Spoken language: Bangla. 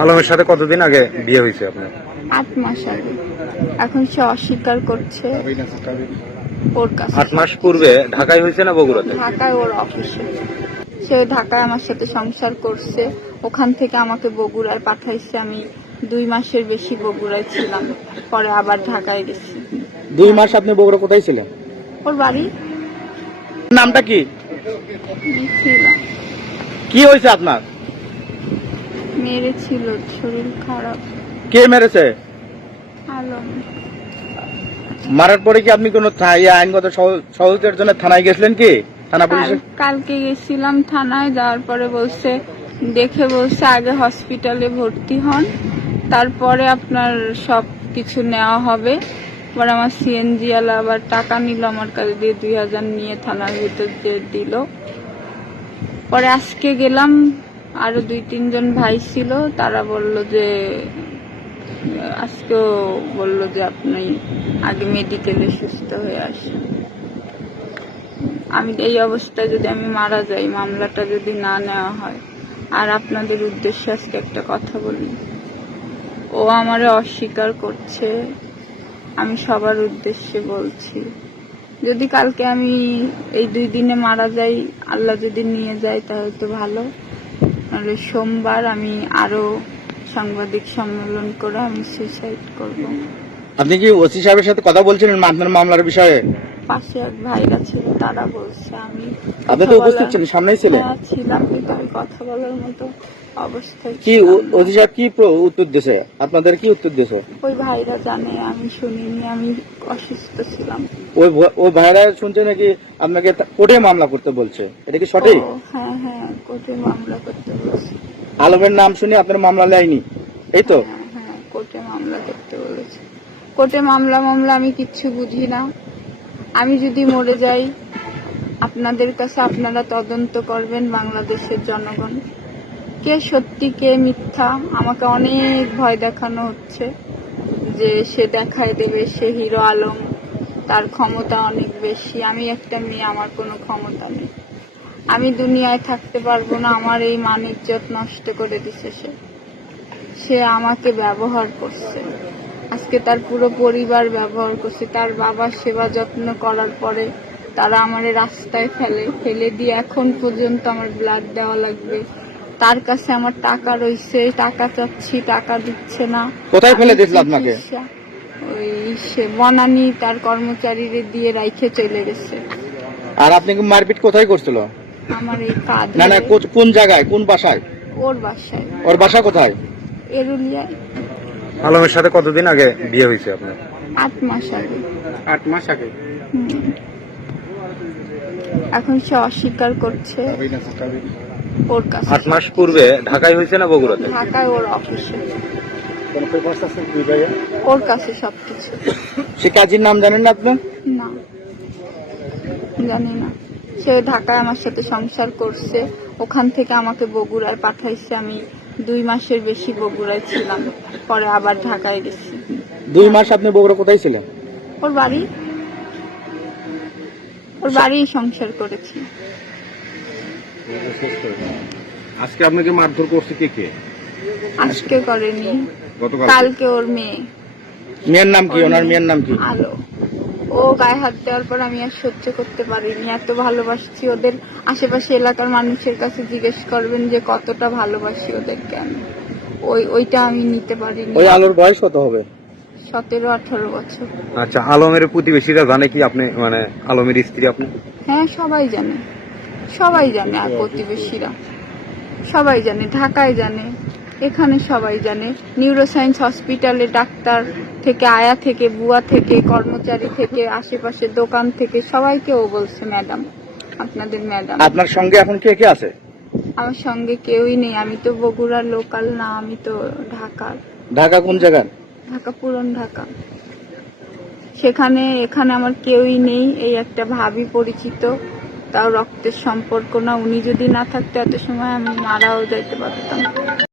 আলমের সাথে কতদিন আগে বিয়ে হয়েছে আপনার? আট মাস আগে। এখন সে অস্বীকার করছে ওর কাছে। আট মাস পূর্বে ঢাকায় হয়েছে না বগুড়াতে? ঢাকায় ওর অফিসে সে ঢাকায় আমার সাথে সংসার করছে। ওখান থেকে আমাকে বগুড়ায় পাঠাইছে। আমি দুই মাসের বেশি বগুড়ায় ছিলাম। পরে আবার ঢাকায় গেছি। দুই মাস আপনি বগুড়া কোথায় ছিলেন? ওর বাড়ি? নামটা কি? কি হয়েছে আপনার? মেরেছিল শরীর খারাপ। কে মেরেছে? আলম। মারার পরে কি আপনি কোনো ইয়ে আইনগত সহ- সহযোগিতার জন্য থানায় গেছিলেন কি? থানা পুলিশে? কাল- কালকে গেছিলাম থানায় যাওয়ার পরে বলছে দেখে বলছে আগে হসপিটালে ভর্তি হন তারপরে আপনার সব কিছু নেওয়া হবে। পরে আমার সিএনজি আলা আবার টাকা নিল আমার কাছে দিয়ে দুই হাজার নিয়ে থানার ভিতর দিয়ে দিল। পরে আজকে গেলাম আরও দুই, তিনজন ভাই ছিল, তারা বলল যে, আজকেও বলল যে আপনি আগে মেডিকেলে সুস্থ হয়ে আসেন। আমি এই অবস্থায় যদি আমি মারা যাই, মামলাটা যদি না নেওয়া হয়, আর আপনাদের উদ্দেশ্যে আজকে একটা কথা বলি। ও আমারে অস্বীকার করছে, আমি সবার উদ্দেশ্যে বলছি। যদি কালকে আমি এই দুই দিনে মারা যাই, আল্লাহ যদি নিয়ে যায়, তাহলে তো ভালো। নাহলে সোমবার আমি আরও সাংবাদিক সম্মেলন করে আমি সুইসাইড করব। আপনি কি ওসি সাহেবের সাথে কথা বলছিলেন মামলার বিষয়ে? পাশে এক ভাইরা ছিল তারা বলছে আমি আপনি তো উপস্থিত ছিলেন সামনেই ছিলেন। হ্যাঁ, ছিলাম কিন্তু আমি কথা বলার মতো অবস্থায় কি ও- ওসি সাহেব কি উত্তর দিয়েছে? আপনাদের কি উত্তর দিয়েছে? ওই ভাইরা জানে আমি শুনিনি আমি অসুস্থ ছিলাম। ওই ওই ভাইরা শুনছে নাকি আপনাকে কোর্টে মামলা করতে বলছে? এটা কি সঠিক? ও, হ্যাঁ হ্যাঁ কোর্টে মামলা করতে বলেছে। আলমের নাম শুনে আপনার মামলা নেয়নি? এই তো। হ্যাঁ হ্যাঁ কোর্টে মামলা করতে বলেছে। কোর্টে মামলা মামলা আমি কিচ্ছু বুঝি না। আমি যদি মরে যাই, আপনাদের কাছে আপনারা তদন্ত করবেন বাংলাদেশের জনগণ। কে সত্যি, কে মিথ্যা, আমাকে অনেক ভয় দেখানো হচ্ছে যে সে দেখায় দেবে, সে হিরো আলম, তার ক্ষমতা অনেক বেশি। আমি একটা মেয়ে, আমার কোনো ক্ষমতা নেই। আমি দুনিয়ায় থাকতে পারব না, আমার এই মান ইজ্জত নষ্ট করে দিছে সে। সে আমাকে ব্যবহার করছে। আজকে তার পুরো পরিবার ব্যবহার করছে তার বাবার সেবা যত্ন করার পরে তারা আমার রাস্তায় ফেলে ফেলে দিয়ে এখন পর্যন্ত আমার ব্লাড দেওয়া লাগবে। তার কাছে আমার টাকা রয়েছে টাকা চাচ্ছি টাকা দিচ্ছে না। কোথায় ফেলে দিয়েছিল আপনাকে? ওই সে বনানি তার কর্মচারীরে দিয়ে রাইখে চলে গেছে। আর আপনি মারপিট কোথায় করছিল? আমার এই কাজ না না কোন জায়গায়? কোন বাসায়? ওর বাসায়। ওর বাসা কোথায়? এরুলিয়ায়। আলমের সাথে কতদিন আগে বিয়ে হয়েছে আপনার? আট মাস আগে। আট মাস আগে? এখন সে অস্বীকার করছে। ওর কাছে। আট মাস পূর্বে ঢাকায় হয়েছে না বগুড়াতে? ঢাকায় ওর অফিসে। ওর কাছে সবকিছু সে কাজীর নাম জানেন না আপনি না। জানি না। সে ঢাকায় আমার সাথে সংসার করছে। ওখান থেকে আমাকে বগুড়ায় পাঠাইছে। আমি দুই মাসের বেশি বগুড়ায় ছিলাম পরে আবার ঢাকায় গেছি। দুই মাস আপনি বগুড়া কোথায় ছিলেন? ওর বাড়ি? ওর বাড়ি সংসার করেছি। আজকে আপনাকে মারধর করছে কে কে? আজকে করেনি। কালকে ওর মেয়ে। মেয়ের নাম কি? ওনার মেয়ের নাম কি? আলো। ও গায়ে হাত দেওয়ার পর আমি আর সহ্য করতে পারিনি। এত ভালোবাসছি ওদের আশেপাশে এলাকার মানুষের কাছে জিজ্ঞেস করবেন যে কতটা ভালোবাসি ওদেরকে আমি। ওই ওইটা আমি নিতে পারিনি। ওই আলোর বয়স কত হবে? সতেরো আঠারো বছর। আচ্ছা আলমের প্রতিবেশীরা জানে কি আপনি মানে আলমের স্ত্রী আপনি? হ্যাঁ সবাই জানে। সবাই জানে আর প্রতিবেশীরা। সবাই জানে ঢাকায় জানে। এখানে সবাই জানে। নিউরোসায়েন্স হসপিটালে ডাক্তার থেকে আয়া থেকে বুয়া থেকে কর্মচারী থেকে আশেপাশে দোকান থেকে সবাইকে ও বলছে ম্যাডাম আপনাদের ম্যাডাম। আপনার সঙ্গে এখন কে কে আছে? আমার সঙ্গে কেউই নেই। আমি তো বগুড়ার লোকাল না আমি তো ঢাকার ঢাকা কোন জায়গায় ঢাকা পুরন ঢাকা। সেখানে এখানে আমার কেউই নেই এই একটা ভাবি পরিচিত। তাও রক্তের সম্পর্ক না উনি যদি না থাকতো এত সময় আমি মারাও যাইতে পারতাম।